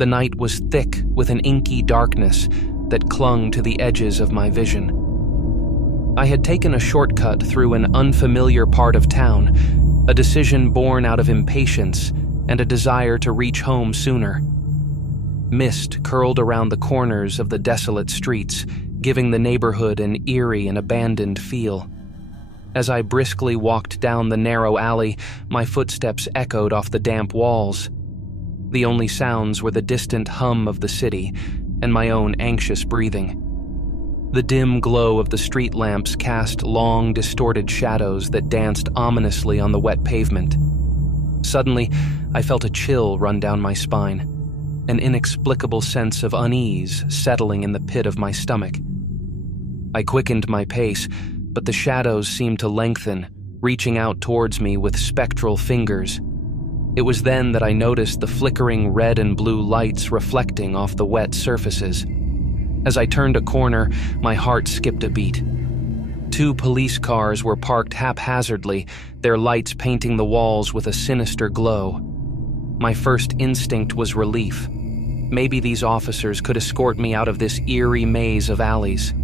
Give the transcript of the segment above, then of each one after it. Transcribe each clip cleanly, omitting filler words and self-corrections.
The night was thick with an inky darkness that clung to the edges of my vision. I had taken a shortcut through an unfamiliar part of town, a decision born out of impatience and a desire to reach home sooner. Mist curled around the corners of the desolate streets, giving the neighborhood an eerie and abandoned feel. As I briskly walked down the narrow alley, my footsteps echoed off the damp walls. The only sounds were the distant hum of the city and my own anxious breathing. The dim glow of the street lamps cast long, distorted shadows that danced ominously on the wet pavement. Suddenly, I felt a chill run down my spine, an inexplicable sense of unease settling in the pit of my stomach. I quickened my pace, but the shadows seemed to lengthen, reaching out towards me with spectral fingers. It was then that I noticed the flickering red and blue lights reflecting off the wet surfaces. As I turned a corner, my heart skipped a beat. 2 police cars were parked haphazardly, their lights painting the walls with a sinister glow. My first instinct was relief. Maybe these officers could escort me out of this eerie maze of alleys.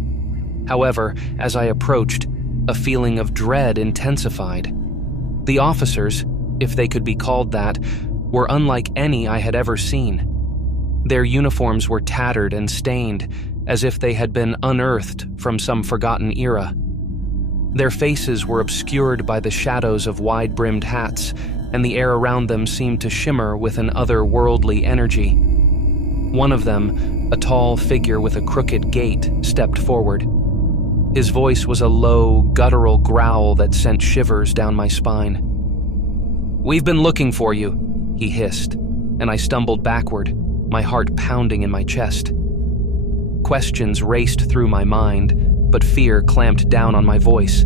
However, as I approached, a feeling of dread intensified. The officers, if they could be called that, were unlike any I had ever seen. Their uniforms were tattered and stained, as if they had been unearthed from some forgotten era. Their faces were obscured by the shadows of wide-brimmed hats, and the air around them seemed to shimmer with an otherworldly energy. One of them, a tall figure with a crooked gait, stepped forward. His voice was a low, guttural growl that sent shivers down my spine. "We've been looking for you," he hissed, and I stumbled backward, my heart pounding in my chest. Questions raced through my mind, but fear clamped down on my voice.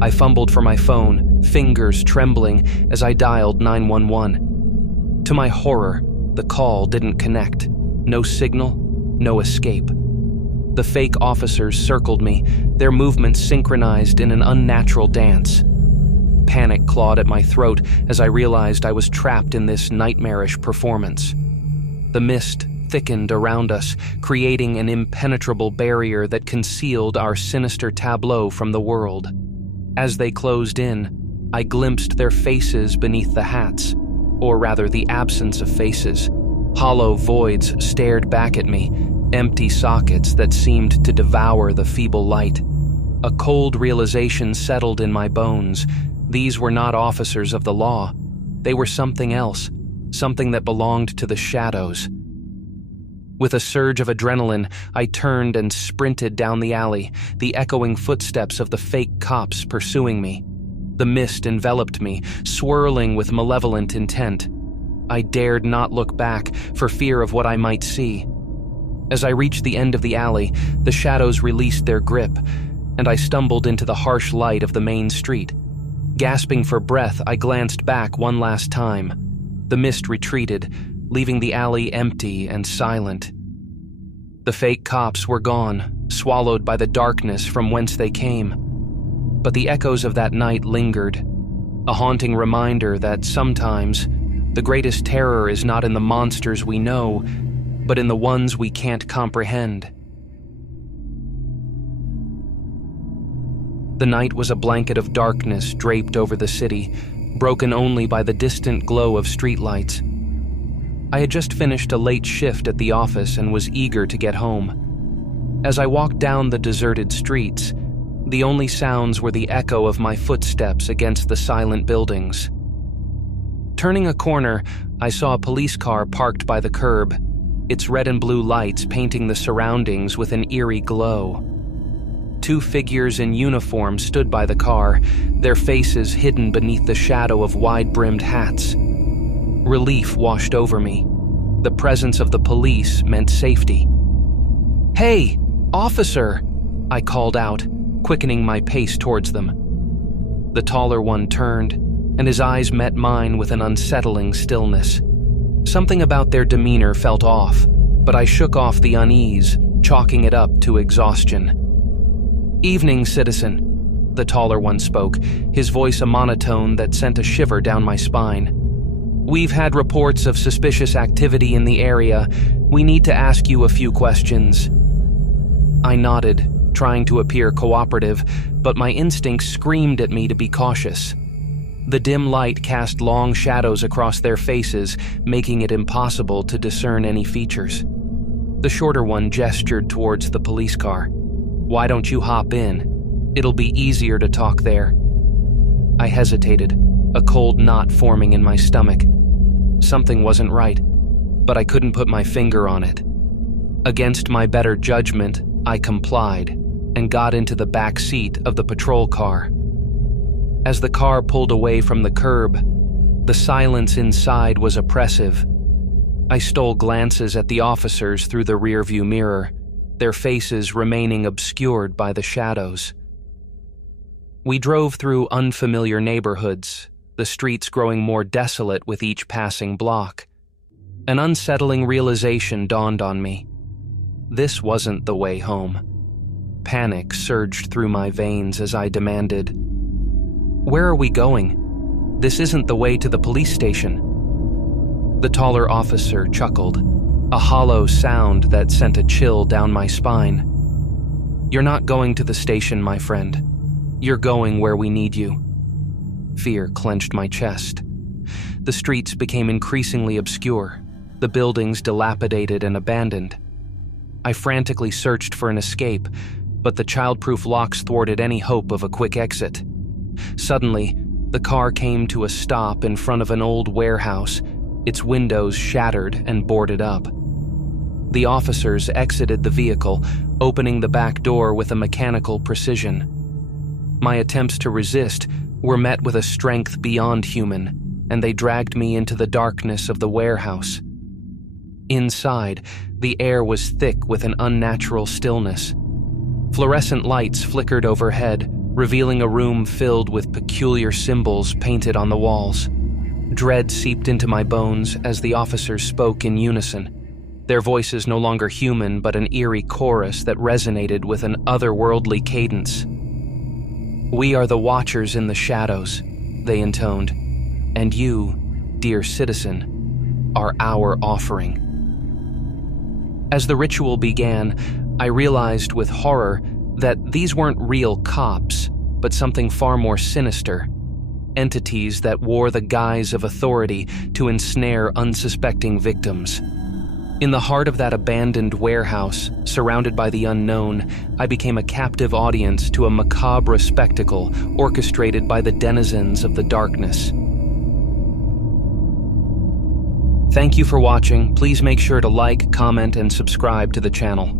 I fumbled for my phone, fingers trembling as I dialed 911. To my horror, the call didn't connect. No signal, no escape. The fake officers circled me, their movements synchronized in an unnatural dance. Panic clawed at my throat as I realized I was trapped in this nightmarish performance. The mist thickened around us, creating an impenetrable barrier that concealed our sinister tableau from the world. As they closed in, I glimpsed their faces beneath the hats, or rather the absence of faces. Hollow voids stared back at me, empty sockets that seemed to devour the feeble light. A cold realization settled in my bones. These were not officers of the law. They were something else, something that belonged to the shadows. With a surge of adrenaline, I turned and sprinted down the alley, the echoing footsteps of the fake cops pursuing me. The mist enveloped me, swirling with malevolent intent. I dared not look back for fear of what I might see. As I reached the end of the alley, the shadows released their grip, and I stumbled into the harsh light of the main street. Gasping for breath, I glanced back one last time. The mist retreated, leaving the alley empty and silent. The fake cops were gone, swallowed by the darkness from whence they came. But the echoes of that night lingered, a haunting reminder that sometimes the greatest terror is not in the monsters we know, but in the ones we can't comprehend. The night was a blanket of darkness draped over the city, broken only by the distant glow of streetlights. I had just finished a late shift at the office and was eager to get home. As I walked down the deserted streets, the only sounds were the echo of my footsteps against the silent buildings. Turning a corner, I saw a police car parked by the curb, its red and blue lights painting the surroundings with an eerie glow. 2 figures in uniform stood by the car, their faces hidden beneath the shadow of wide-brimmed hats. Relief washed over me. The presence of the police meant safety. "Hey, officer!" I called out, quickening my pace towards them. The taller one turned, and his eyes met mine with an unsettling stillness. Something about their demeanor felt off, but I shook off the unease, chalking it up to exhaustion. "Evening, citizen," the taller one spoke, his voice a monotone that sent a shiver down my spine. We've had reports of suspicious activity in the area. We need to ask you a few questions." I nodded, trying to appear cooperative, but my instincts screamed at me to be cautious. The dim light cast long shadows across their faces, making it impossible to discern any features. The shorter one gestured towards the police car. "Why don't you hop in? It'll be easier to talk there." I hesitated, a cold knot forming in my stomach. Something wasn't right, but I couldn't put my finger on it. Against my better judgment, I complied and got into the back seat of the patrol car. As the car pulled away from the curb, the silence inside was oppressive. I stole glances at the officers through the rearview mirror, their faces remaining obscured by the shadows. We drove through unfamiliar neighborhoods, the streets growing more desolate with each passing block. An unsettling realization dawned on me. This wasn't the way home. Panic surged through my veins as I demanded, "Where are we going? This isn't the way to the police station." The taller officer chuckled, a hollow sound that sent a chill down my spine. "You're not going to the station, my friend. You're going where we need you." Fear clenched my chest. The streets became increasingly obscure, the buildings dilapidated and abandoned. I frantically searched for an escape, but the childproof locks thwarted any hope of a quick exit. Suddenly, the car came to a stop in front of an old warehouse, its windows shattered and boarded up. The officers exited the vehicle, opening the back door with a mechanical precision. My attempts to resist were met with a strength beyond human, and they dragged me into the darkness of the warehouse. Inside, the air was thick with an unnatural stillness. Fluorescent lights flickered overhead, revealing a room filled with peculiar symbols painted on the walls. Dread seeped into my bones as the officers spoke in unison, their voices no longer human but an eerie chorus that resonated with an otherworldly cadence. "We are the watchers in the shadows," they intoned, "and you, dear citizen, are our offering." As the ritual began, I realized with horror that these weren't real cops, but something far more sinister. Entities that wore the guise of authority to ensnare unsuspecting victims. In the heart of that abandoned warehouse, surrounded by the unknown, I became a captive audience to a macabre spectacle orchestrated by the denizens of the darkness. Thank you for watching. Please make sure to like, comment, and subscribe to the channel.